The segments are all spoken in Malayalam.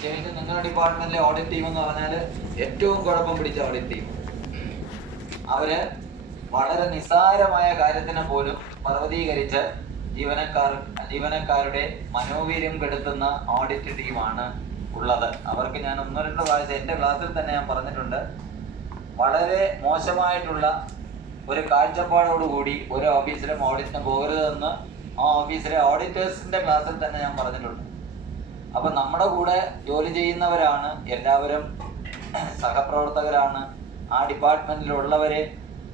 പ്രത്യേകിച്ച് നിങ്ങളുടെ ഡിപ്പാർട്ട്മെന്റിലെ ഓഡിറ്റ് ടീം എന്ന് പറഞ്ഞാൽ ഏറ്റവും കുഴപ്പം പിടിച്ച ഓഡിറ്റ് ടീം. അവര് വളരെ നിസ്സാരമായ കാര്യത്തിനെ പോലും പർവ്വതീകരിച്ച് ജീവനക്കാരുടെ മനോവീര്യം കെടുത്തുന്ന ഓഡിറ്റ് ടീമാണ് ഉള്ളത്. അവർക്ക് ഞാൻ 1-2 പ്രാവശ്യം എൻ്റെ ക്ലാസ്സിൽ തന്നെ ഞാൻ പറഞ്ഞിട്ടുണ്ട്. വളരെ മോശമായിട്ടുള്ള ഒരു കാഴ്ചപ്പാടോടുകൂടി ഒരു ഓഫീസിലും ഓഡിറ്റിന് പോകരുതെന്ന് ആ ഓഫീസിലെ ഓഡിറ്റേഴ്സിന്റെ ക്ലാസ്സിൽ തന്നെ ഞാൻ പറഞ്ഞിട്ടുണ്ട്. അപ്പൊ നമ്മുടെ കൂടെ ജോലി ചെയ്യുന്നവരാണ്, എല്ലാവരും സഹപ്രവർത്തകരാണ്. ആ ഡിപ്പാർട്ട്മെന്റിലുള്ളവരെ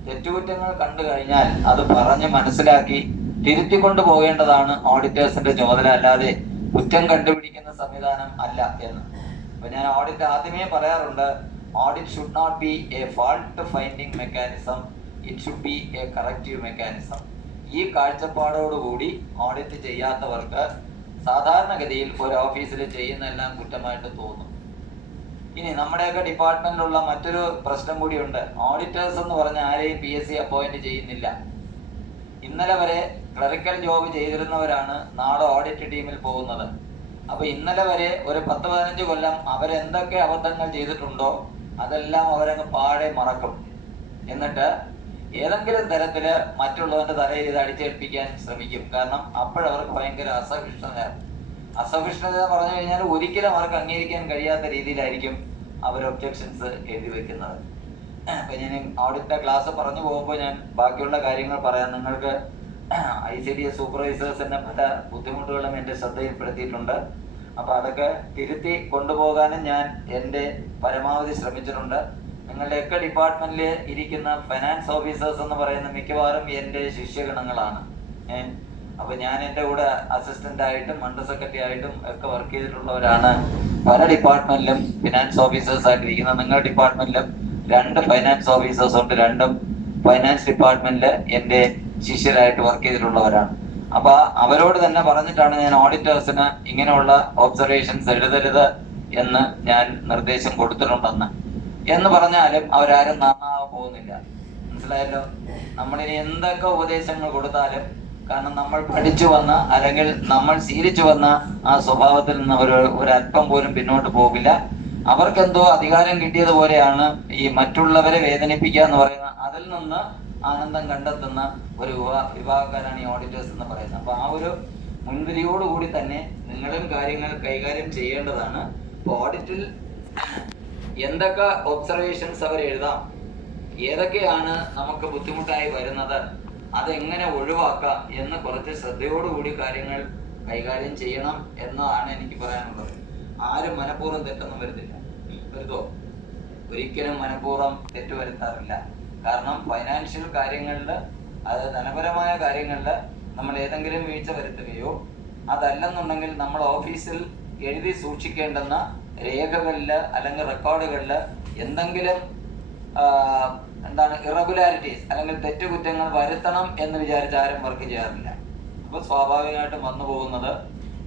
തെറ്റുകുറ്റങ്ങൾ കണ്ടു കഴിഞ്ഞാൽ അത് പറഞ്ഞ് മനസ്സിലാക്കി തിരുത്തിക്കൊണ്ടു പോകേണ്ടതാണ് ഓഡിറ്റേഴ്സിന്റെ ചുമതല, അല്ലാതെ കുറ്റം കണ്ടുപിടിക്കുന്ന സംവിധാനം അല്ല എന്ന്. അപ്പൊ ഞാൻ ഓഡിറ്റ് ആദ്യമേ പറയാറുണ്ട്, audit should not be a fault finding mechanism, it should be a corrective mechanism. ഈ കാഴ്ചപ്പാടോടുകൂടി ഓഡിറ്റ് ചെയ്യാത്തവർക്ക് സാധാരണഗതിയിൽ ഒരു ഓഫീസിൽ ചെയ്യുന്നതെല്ലാം കുറ്റമായിട്ട് തോന്നും. ഇനി നമ്മുടെയൊക്കെ ഡിപ്പാർട്ട്മെന്റിലുള്ള മറ്റൊരു പ്രശ്നം കൂടിയുണ്ട്. ഓഡിറ്റേഴ്സ് എന്ന് പറഞ്ഞ ആരെയും PSC അപ്പോയിന്റ് ചെയ്യുന്നില്ല. ഇന്നലെ വരെ ക്ലറിക്കൽ ജോബ് ചെയ്തിരുന്നവരാണ് നാളെ ഓഡിറ്റ് ടീമിൽ പോകുന്നത്. അപ്പൊ ഇന്നലെ വരെ ഒരു 10-15 കൊല്ലം അവരെന്തൊക്കെ അബദ്ധങ്ങൾ ചെയ്തിട്ടുണ്ടോ അതെല്ലാം അവരങ്ങ് പാടെ മറക്കും. എന്നിട്ട് ഏതെങ്കിലും തരത്തില് മറ്റുള്ളവന്റെ തലയിൽ ഇത് അടിച്ചേൽപ്പിക്കാൻ ശ്രമിക്കും. കാരണം അപ്പോഴവർക്ക് ഭയങ്കര അസഹിഷ്ണുത പറഞ്ഞു കഴിഞ്ഞാൽ ഒരിക്കലും അവർക്ക് അംഗീകരിക്കാൻ കഴിയാത്ത രീതിയിലായിരിക്കും അവർ ഒബ്ജക്ഷൻസ് എഴുതി വെക്കുന്നത്. അപ്പൊ ഞാൻ ഓഡിറ്റിന്റെ ക്ലാസ് പറഞ്ഞു പോകുമ്പോൾ ഞാൻ ബാക്കിയുള്ള കാര്യങ്ങൾ പറയാം. നിങ്ങൾക്ക് ICDS സൂപ്പർവൈസേഴ്സിന്റെ പല ബുദ്ധിമുട്ടുകളും എൻ്റെ ശ്രദ്ധയിൽപ്പെടുത്തിയിട്ടുണ്ട്. അപ്പൊ അതൊക്കെ തിരുത്തി കൊണ്ടുപോകാനും ഞാൻ എൻ്റെ പരമാവധി ശ്രമിച്ചിട്ടുണ്ട്. നിങ്ങളുടെയൊക്കെ ഡിപ്പാർട്ട്മെന്റിൽ ഇരിക്കുന്ന ഫൈനാൻസ് ഓഫീസേഴ്സ് എന്ന് പറയുന്ന മിക്കവാറും എൻ്റെ ശിഷ്യഗണങ്ങളാണ്. അപ്പൊ ഞാൻ എൻ്റെ കൂടെ അസിസ്റ്റന്റ് ആയിട്ടും അണ്ടർ സെക്രട്ടറി ആയിട്ടും ഒക്കെ വർക്ക് ചെയ്തിട്ടുള്ളവരാണ്. പല ഡിപ്പാർട്ട്മെന്റിലും ഫിനാൻസ് ഓഫീസേഴ്സ് ആയിട്ടിരിക്കുന്നത്. നിങ്ങളുടെ ഡിപ്പാർട്ട്മെന്റിലും 2 ഫൈനാൻസ് ഓഫീസേഴ്സ് ഉണ്ട്. 2ഉം ഫൈനാൻസ് ഡിപ്പാർട്ട്മെന്റില് എൻ്റെ ശിഷ്യരായിട്ട് വർക്ക് ചെയ്തിട്ടുള്ളവരാണ്. അപ്പൊ അവരോട് തന്നെ പറഞ്ഞിട്ടാണ് ഞാൻ ഓഡിറ്റേഴ്സിന് ഇങ്ങനെയുള്ള ഒബ്സർവേഷൻസ് എഴുതരുത് എന്ന് ഞാൻ നിർദ്ദേശം കൊടുത്തിട്ടുണ്ടെന്ന്. എന്ന് പറഞ്ഞാലും അവരാരും നന്നാവാൻ പോകുന്നില്ല. മനസ്സിലായല്ലോ? നമ്മളിനി എന്തൊക്കെ ഉപദേശങ്ങൾ കൊടുത്താലും, കാരണം നമ്മൾ പഠിച്ചു വന്ന അല്ലെങ്കിൽ നമ്മൾ ശീലിച്ചു വന്ന ആ സ്വഭാവത്തിൽ നിന്ന് അവർ ഒരല്പം പോലും പിന്നോട്ട് പോകില്ല. അവർക്കെന്തോ അധികാരം കിട്ടിയതുപോലെയാണ് ഈ മറ്റുള്ളവരെ വേദനിപ്പിക്കുക എന്ന് പറയുന്ന, അതിൽ നിന്ന് ആനന്ദം കണ്ടെത്തുന്ന ഒരു വിഭാഗക്കാരാണ് ഈ ഓഡിറ്റേഴ്സ് എന്ന് പറയുന്നത്. അപ്പൊ ആ ഒരു മുൻവിധിയോടുകൂടി തന്നെ നിങ്ങളും കാര്യങ്ങൾ കൈകാര്യം ചെയ്യേണ്ടതാണ്. ഇപ്പൊ ഓഡിറ്റിൽ എന്തൊക്കെ ഒബ്സർവേഷൻസ് അവർ എഴുതാം, ഏതൊക്കെയാണ് നമുക്ക് ബുദ്ധിമുട്ടായി വരുന്നത്, അതെങ്ങനെ ഒഴിവാക്കാം എന്ന് കുറച്ച് ശ്രദ്ധയോടുകൂടി കാര്യങ്ങൾ കൈകാര്യം ചെയ്യണം എന്നതാണ് എനിക്ക് പറയാനുള്ളത്. ആരും മനഃപൂർവ്വം തെറ്റൊന്നും വരുത്തില്ല. വരുത്തോ? ഒരിക്കലും മനഃപൂർവ്വം തെറ്റ് വരുത്താറില്ല. കാരണം ഫൈനാൻഷ്യൽ കാര്യങ്ങളിൽ, അത് ധനപരമായ കാര്യങ്ങളിൽ നമ്മൾ ഏതെങ്കിലും വീഴ്ച വരുത്തുകയോ അതല്ലെന്നുണ്ടെങ്കിൽ നമ്മൾ ഓഫീസിൽ എഴുതി സൂക്ഷിക്കേണ്ടുന്ന രേഖകളിൽ അല്ലെങ്കിൽ റെക്കോർഡുകളിൽ എന്തെങ്കിലും ഇറഗുലാരിറ്റീസ് അല്ലെങ്കിൽ തെറ്റുകുറ്റങ്ങൾ വരുത്തണം എന്ന് വിചാരിച്ച് ആരും വർക്ക് ചെയ്യാറില്ല. അപ്പോൾ സ്വാഭാവികമായിട്ടും വന്നു പോകുന്നത്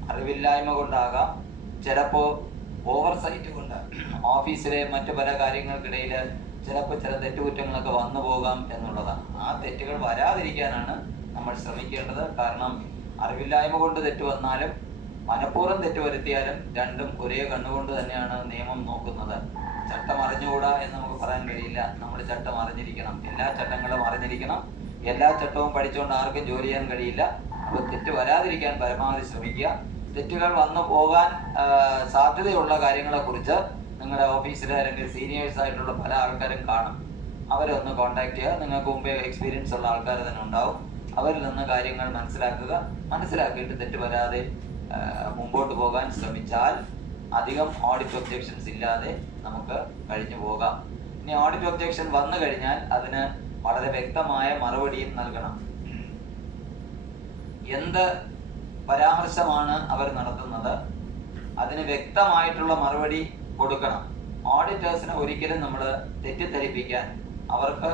അറിവില്ലായ്മ കൊണ്ടാകാം, ചിലപ്പോൾ ഓവർസൈറ്റ് കൊണ്ട്, ഓഫീസിലെ മറ്റു പല കാര്യങ്ങൾക്കിടയിൽ ചിലപ്പോൾ ചില തെറ്റുകുറ്റങ്ങളൊക്കെ വന്നു പോകാം എന്നുള്ളതാണ്. ആ തെറ്റുകൾ വരാതിരിക്കാനാണ് നമ്മൾ ശ്രമിക്കേണ്ടത്. കാരണം അറിവില്ലായ്മ കൊണ്ട് തെറ്റ് വന്നാലും മനഃപൂർവ്വം തെറ്റ് വരുത്തിയാലും രണ്ടും ഒരേ കണ്ണുകൊണ്ട് തന്നെയാണ് നിയമം നോക്കുന്നത്. ചട്ടം അറിഞ്ഞുകൂടാ എന്ന് നമുക്ക് പറയാൻ കഴിയില്ല. നമ്മൾ ചട്ടം അറിഞ്ഞിരിക്കണം, എല്ലാ ചട്ടങ്ങളും അറിഞ്ഞിരിക്കണം. എല്ലാ ചട്ടവും പഠിച്ചുകൊണ്ട് ആർക്കും ജോലി ചെയ്യാൻ കഴിയില്ല. അപ്പോൾ തെറ്റ് വരാതിരിക്കാൻ പരമാവധി ശ്രമിക്കുക. തെറ്റുകൾ വന്നു പോകാൻ സാധ്യതയുള്ള കാര്യങ്ങളെ കുറിച്ച് നിങ്ങളുടെ ഓഫീസിലെ അല്ലെങ്കിൽ സീനിയേഴ്സ് ആയിട്ടുള്ള പല ആൾക്കാരും കാണും. അവരെ ഒന്ന് കോൺടാക്ട് ചെയ്യുക. നിങ്ങൾക്ക് മുമ്പേ എക്സ്പീരിയൻസ് ഉള്ള ആൾക്കാർ തന്നെ ഉണ്ടാവും. അവരിൽ നിന്ന് കാര്യങ്ങൾ മനസ്സിലാക്കിയിട്ട് തെറ്റ് വരാതെ മുമ്പോട്ട് പോകാൻ ശ്രമിച്ചാൽ അധികം ഓഡിറ്റ് ഒബ്ജക്ഷൻസ് ഇല്ലാതെ നമുക്ക് കഴിഞ്ഞു പോകാം. ഇനി ഓഡിറ്റ് ഒബ്ജക്ഷൻ വന്നു കഴിഞ്ഞാൽ അതിന് വളരെ വ്യക്തമായ മറുപടിയും നൽകണം. എന്ത് പരാമർശമാണ് അവർ നടത്തുന്നത്, അതിന് വ്യക്തമായിട്ടുള്ള മറുപടി കൊടുക്കണം. ഓഡിറ്റേഴ്സിനെ ഒരിക്കലും നമ്മൾ തെറ്റിദ്ധരിപ്പിക്കാൻ, അവർക്ക്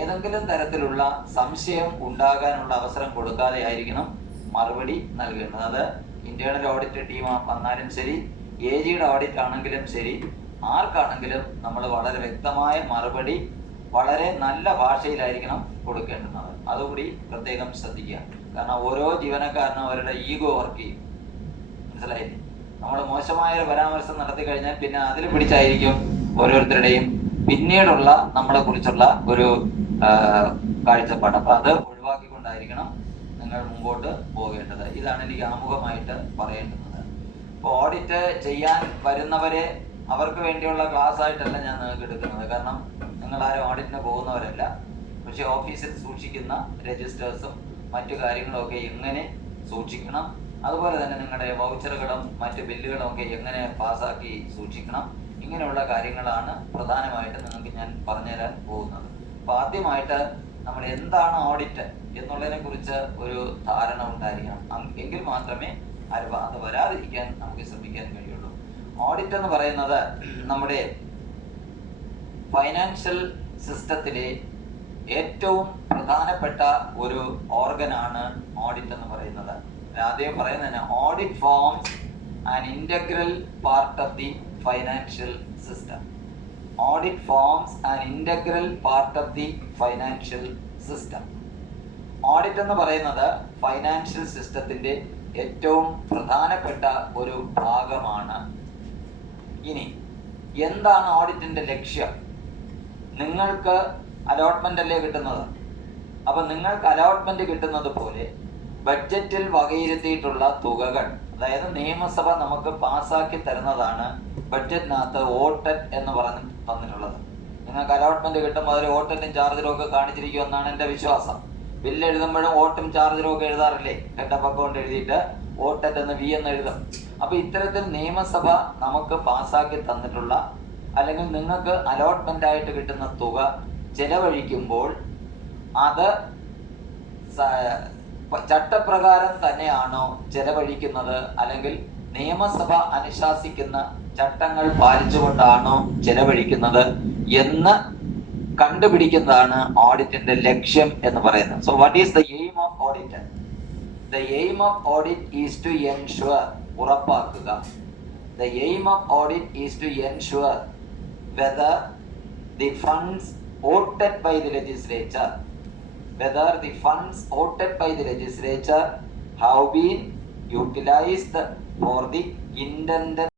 ഏതെങ്കിലും തരത്തിലുള്ള സംശയം ഉണ്ടാകാനുള്ള അവസരം കൊടുക്കാതെ ആയിരിക്കണം മറുപടി നൽകേണ്ടത്. അത് ഇന്റേണൽ ഓഡിറ്റ് ടീം വന്നാലും ശരി, AGയുടെ ഓഡിറ്റ് ആണെങ്കിലും ശരി, ആർക്കാണെങ്കിലും നമ്മൾ വളരെ വ്യക്തമായ മറുപടി വളരെ നല്ല ഭാഷയിലായിരിക്കണം കൊടുക്കേണ്ടുന്നത്. അതുകൂടി പ്രത്യേകം ശ്രദ്ധിക്കുക. കാരണം ഓരോ ജീവനക്കാരനും അവരുടെ ഈഗോ വർക്ക് ചെയ്യും. മനസ്സിലായില്ലേ? നമ്മൾ മോശമായ ഒരു പരാമർശം നടത്തി കഴിഞ്ഞാൽ പിന്നെ അതിൽ പിടിച്ചായിരിക്കും ഓരോരുത്തരുടെയും പിന്നീടുള്ള നമ്മളെ കുറിച്ചുള്ള ഒരു കാഴ്ചപ്പാട്. അപ്പൊ അത് ഒഴിവാക്കിക്കൊണ്ടായിരിക്കണം നിങ്ങൾ മുമ്പോട്ട് പോകേണ്ടത്. ഇതാണ് എനിക്ക് ആമുഖമായിട്ട് പറയേണ്ടുന്നത്. അപ്പോൾ ഓഡിറ്റ് ചെയ്യാൻ വരുന്നവരെ അവർക്ക് വേണ്ടിയുള്ള ക്ലാസ് ആയിട്ടല്ല ഞാൻ നിങ്ങൾക്ക് എടുക്കുന്നത്. കാരണം നിങ്ങളാരും ഓഡിറ്റിന് പോകുന്നവരല്ല. പക്ഷെ ഓഫീസിൽ സൂക്ഷിക്കുന്ന രജിസ്റ്റേഴ്സും മറ്റു കാര്യങ്ങളും ഒക്കെ എങ്ങനെ സൂക്ഷിക്കണം, അതുപോലെ തന്നെ നിങ്ങളുടെ വൗച്ചറുകളും മറ്റ് ബില്ലുകളും ഒക്കെ എങ്ങനെ പാസ്സാക്കി സൂക്ഷിക്കണം, ഇങ്ങനെയുള്ള കാര്യങ്ങളാണ് പ്രധാനമായിട്ട് നിങ്ങൾക്ക് ഞാൻ പറഞ്ഞുതരാൻ പോകുന്നത്. അപ്പോൾ ആദ്യമായിട്ട് നമ്മൾ എന്താണ് ഓഡിറ്റ് എന്നുള്ളതിനെ കുറിച്ച് ഒരു ധാരണ ഉണ്ടായിരിക്കണം. എങ്കിൽ മാത്രമേ അത് വരാതിരിക്കാൻ നമുക്ക് ശ്രമിക്കാൻ കഴിയുള്ളൂ. ഓഡിറ്റ് എന്ന് പറയുന്നത് നമ്മുടെ ഫൈനാൻഷ്യൽ സിസ്റ്റത്തിലെ ഏറ്റവും പ്രധാനപ്പെട്ട ഒരു ഓർഗനാണ് ഓഡിറ്റ് എന്ന് പറയുന്നത്. ആദ്യം പറയുന്നതിന് audit forms an integral part of the financial system. Audit forms an integral part of the financial system. Audit എന്ന് പറയുന്നത് ഫൈനാൻഷ്യൽ സിസ്റ്റത്തിന്റെ ഏറ്റവും പ്രധാനപ്പെട്ട ഒരു ഭാഗമാണ്. ഇനി എന്താണ് ഓഡിറ്റിന്റെ ലക്ഷ്യം? നിങ്ങൾക്ക് അലോട്ട്മെന്റ് അല്ലേ കിട്ടുന്നത്. അപ്പൊ നിങ്ങൾക്ക് അലോട്ട്മെന്റ് കിട്ടുന്നത് പോലെ ബഡ്ജറ്റിൽ വകയിരുത്തിയിട്ടുള്ള തുകകൾ, അതായത് നിയമസഭ നമുക്ക് പാസ്സാക്കി തരുന്നതാണ് ബഡ്ജറ്റിനകത്ത് വോട്ടറ്റ് എന്ന് പറഞ്ഞ് തന്നിട്ടുള്ളത്. നിങ്ങൾക്ക് അലോട്ട്മെന്റ് കിട്ടുമ്പോൾ അതിൽ വോട്ടറ്റും ചാർജറും ഒക്കെ കാണിച്ചിരിക്കുമെന്നാണ് എൻ്റെ വിശ്വാസം. ബില്ല് എഴുതുമ്പോഴും വോട്ടും ചാർജറും ഒക്കെ എഴുതാറില്ലേ? ഹെഡപ്പ് അക്കൗണ്ട് എഴുതിയിട്ട് വോട്ടറ്റ് എന്ന് വി എന്ന് എഴുതും. അപ്പൊ ഇത്തരത്തിൽ നിയമസഭ നമുക്ക് പാസ്സാക്കി തന്നിട്ടുള്ള അല്ലെങ്കിൽ നിങ്ങൾക്ക് അലോട്ട്മെന്റ് ആയിട്ട് കിട്ടുന്ന തുക ചെലവഴിക്കുമ്പോൾ അത് ചട്ടപ്രകാരം തന്നെയാണോ ചെലവഴിക്കുന്നത്, അല്ലെങ്കിൽ നിയമസഭ അനുശാസിക്കുന്ന ചട്ടങ്ങൾ പാലിച്ചുകൊണ്ടാണോ ചെലവഴിക്കുന്നത് എന്ന് കണ്ടുപിടിക്കുന്നതാണ് ഓഡിറ്റിന്റെ ലക്ഷ്യം എന്ന് പറയുന്നത്. So what is the aim of audit? The aim of audit is to ensure, ഉറപ്പാക്കുക. The aim of audit is to ensure whether the funds voted by the legislature, whether the funds voted by the legislature have been utilized for the intended